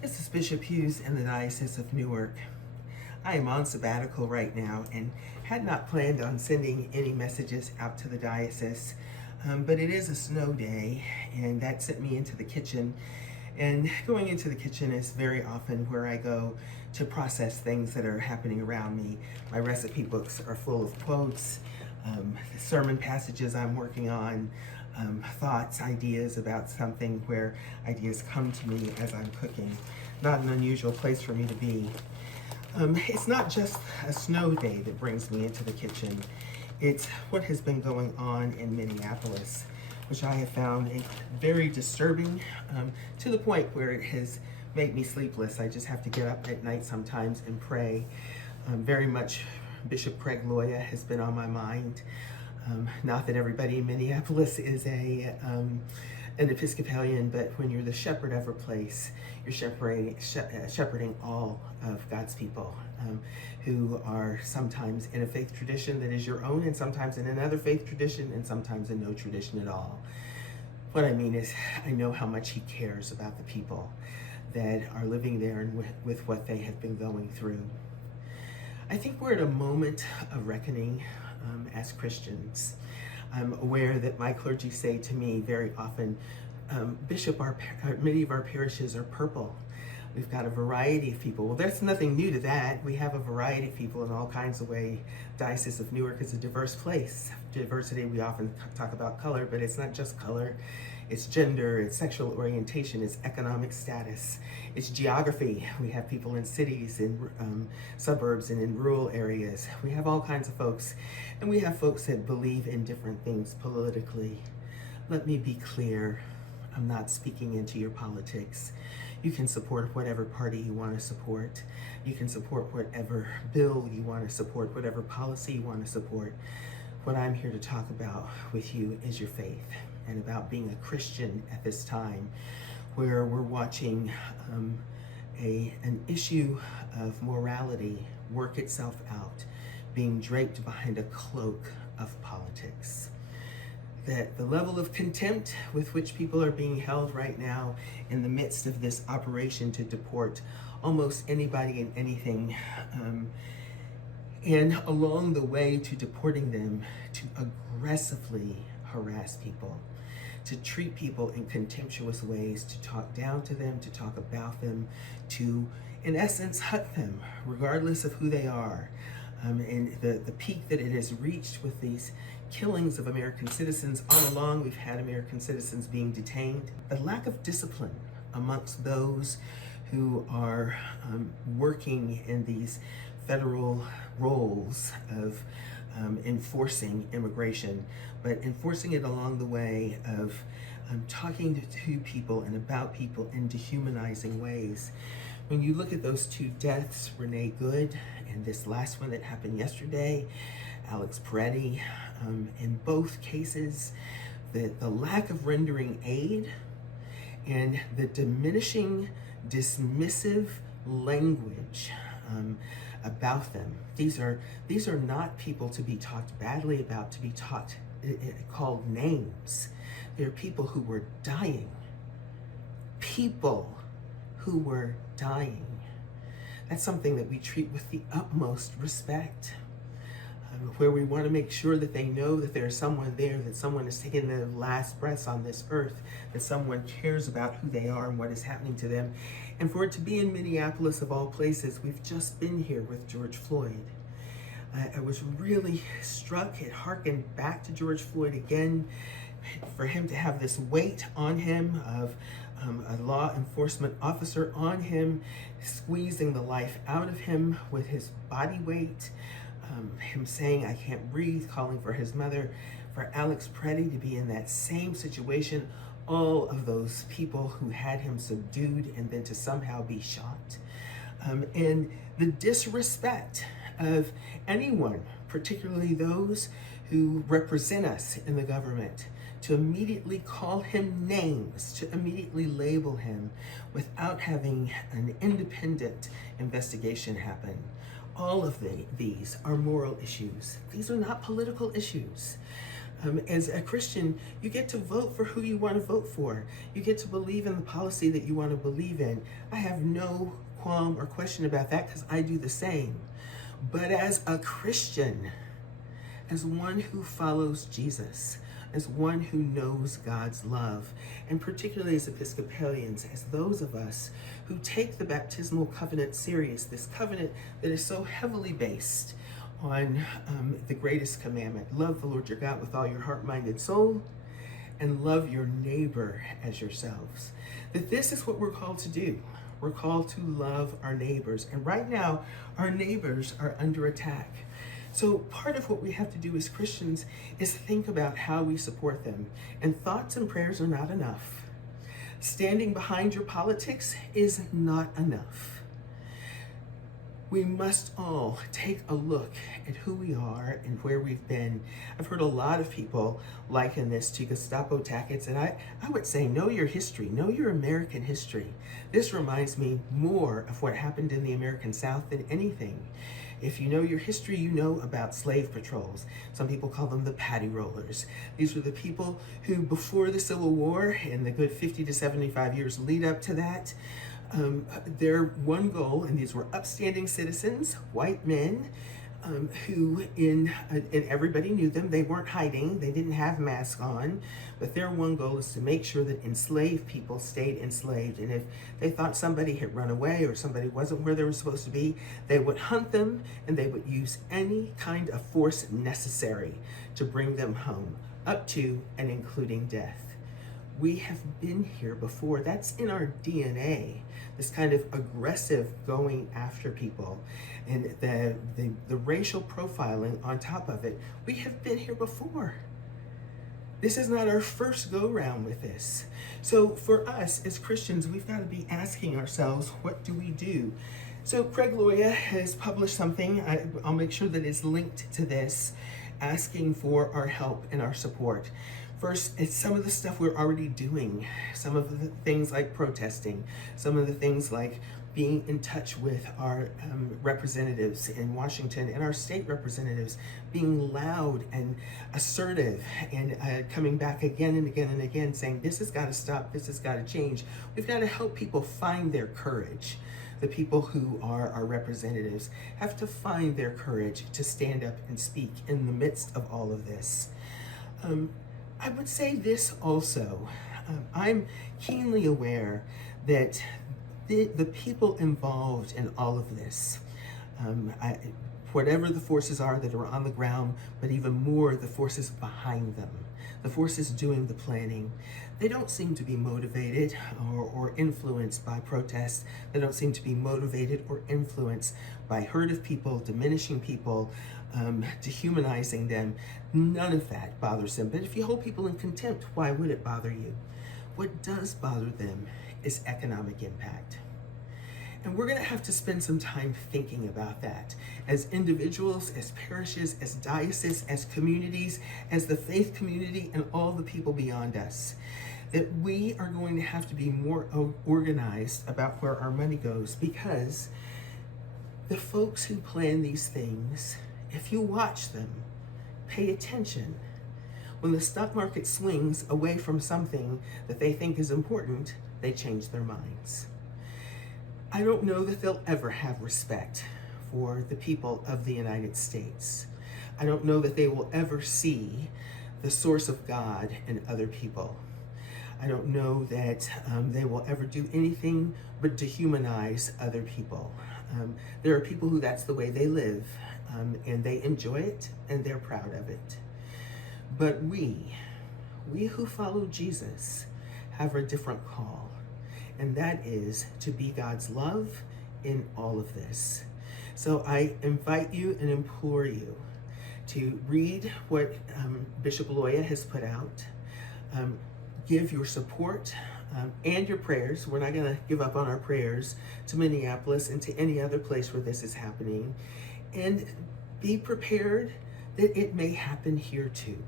This is Bishop Hughes in the Diocese of Newark. I am on sabbatical right now and had not planned on sending any messages out to the diocese, but it is a snow day and that sent me into the kitchen. And going into the kitchen is very often where I go to process things that are happening around me. My recipe books are full of quotes, sermon passages I'm working on, thoughts, ideas about something where ideas come to me as I'm cooking. Not an unusual place for me to be. It's not just a snow day that brings me into the kitchen. It's what has been going on in Minneapolis, which I have found very disturbing, to the point where it has made me sleepless. I just have to get up at night sometimes and pray. Very much Bishop Craig Loya has been on my mind. Not that everybody in Minneapolis is an Episcopalian, but when you're the shepherd of a place, you're shepherding all of God's people who are sometimes in a faith tradition that is your own, and sometimes in another faith tradition, and sometimes in no tradition at all. What I mean is, I know how much he cares about the people that are living there and with what they have been going through. I think we're at a moment of reckoning as Christians. I'm aware that my clergy say to me very often, Bishop, many of our parishes are purple. We've got a variety of people. Well, there's nothing new to that. We have a variety of people in all kinds of ways. Diocese of Newark is a diverse place. Diversity, we often talk about color, but it's not just color. It's gender, it's sexual orientation, it's economic status, it's geography. We have people in cities, in suburbs, and in rural areas. We have all kinds of folks, and we have folks that believe in different things politically. Let me be clear, I'm not speaking into your politics. You can support whatever party you want to support. You can support whatever bill you want to support, whatever policy you want to support. What I'm here to talk about with you is your faith and about being a Christian at this time where we're watching an issue of morality work itself out, being draped behind a cloak of politics. That the level of contempt with which people are being held right now in the midst of this operation to deport almost anybody and anything, and along the way to deporting them, to aggressively harass people, to treat people in contemptuous ways, to talk down to them, to talk about them, to, in essence, hut them, regardless of who they are. And the peak that it has reached with these killings of American citizens. All along, we've had American citizens being detained. The lack of discipline amongst those who are working in these federal roles of enforcing immigration, but enforcing it along the way of talking to people and about people in dehumanizing ways. When you look at those two deaths, Renee and this last one that happened yesterday, Alex Pettri, in both cases, the lack of rendering aid and the diminishing, dismissive language about them. These are not people to be talked badly about, to be called names. They're people who were dying. People who were dying. That's something that we treat with the utmost respect. Where we want to make sure that they know that there's someone there, that someone is taking their last breaths on this earth, that someone cares about who they are and what is happening to them. And for it to be in Minneapolis, of all places, we've just been here with George Floyd. I was really struck. It harkened back to George Floyd again, for him to have this weight on him of a law enforcement officer on him, squeezing the life out of him with his body weight. Him saying, I can't breathe, calling for his mother, for Alex Pettri to be in that same situation, all of those people who had him subdued and then to somehow be shot. And the disrespect of anyone, particularly those who represent us in the government, to immediately call him names, to immediately label him without having an independent investigation happen. All of these are moral issues. These are not political issues. As a Christian, you get to vote for who you want to vote for. You get to believe in the policy that you want to believe in. I have no qualm or question about that because I do the same. But as a Christian, as one who follows Jesus, as one who knows God's love, and particularly as Episcopalians, as those of us who take the baptismal covenant serious, this covenant that is so heavily based on the greatest commandment: love the Lord your God with all your heart, mind, and soul, and love your neighbor as yourselves. That this is what we're called to do. We're called to love our neighbors. And right now, our neighbors are under attack. So part of what we have to do as Christians is think about how we support them. And thoughts and prayers are not enough. Standing behind your politics is not enough. We must all take a look at who we are and where we've been. I've heard a lot of people liken this to Gestapo tactics, and I would say know your history, know your American history. This reminds me more of what happened in the American South than anything. If you know your history, you know about slave patrols. Some people call them the patty rollers. These were the people who, before the Civil War and the good 50 to 75 years lead up to that, their one goal, and these were upstanding citizens, white men, who and everybody knew them. They weren't hiding. They didn't have masks on, but their one goal is to make sure that enslaved people stayed enslaved. And if they thought somebody had run away or somebody wasn't where they were supposed to be, they would hunt them and they would use any kind of force necessary to bring them home, up to and including death. We have been here before. That's in our DNA, this kind of aggressive going after people and the racial profiling on top of it. We have been here before. This is not our first go round with this. So for us as Christians, we've got to be asking ourselves, what do we do? So Craig Loya has published something, I'll make sure that it's linked to this, asking for our help and our support. First, it's some of the stuff we're already doing, some of the things like protesting, some of the things like being in touch with our representatives in Washington and our state representatives, being loud and assertive and coming back again and again and again saying, this has got to stop, this has got to change. We've got to help people find their courage. The people who are our representatives have to find their courage to stand up and speak in the midst of all of this. I would say this also. I'm keenly aware that the people involved in all of this, whatever the forces are that are on the ground, but even more the forces behind them, the forces doing the planning, they don't seem to be motivated or influenced by protests. They don't seem to be motivated or influenced by herd of people, diminishing people, dehumanizing them. None of that bothers them. But if you hold people in contempt, why would it bother you? What does bother them is economic impact. And we're going to have to spend some time thinking about that as individuals, as parishes, as dioceses, as communities, as the faith community, and all the people beyond us. That we are going to have to be more organized about where our money goes, because the folks who plan these things, if you watch them, pay attention. When the stock market swings away from something that they think is important, they change their minds. I don't know that they'll ever have respect for the people of the United States. I don't know that they will ever see the source of God in other people. I don't know that they will ever do anything but dehumanize other people. There are people who that's the way they live, and they enjoy it, and they're proud of it. But we who follow Jesus have a different call, and that is to be God's love in all of this. So I invite you and implore you to read what Bishop Loya has put out. Give your support and your prayers. We're not going to give up on our prayers to Minneapolis and to any other place where this is happening. And be prepared that it may happen here too.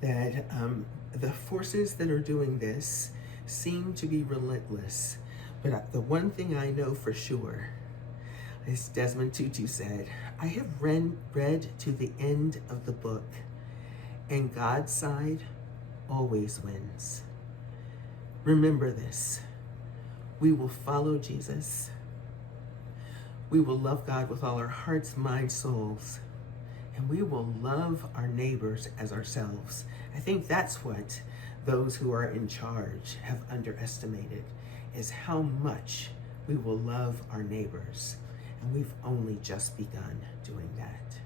That the forces that are doing this seem to be relentless. But the one thing I know for sure, as Desmond Tutu said, I have read to the end of the book, and God's side always wins. Remember this. We will follow Jesus. We will love God with all our hearts, minds, souls, and we will love our neighbors as ourselves. I think that's what those who are in charge have underestimated, is how much we will love our neighbors. And we've only just begun doing that.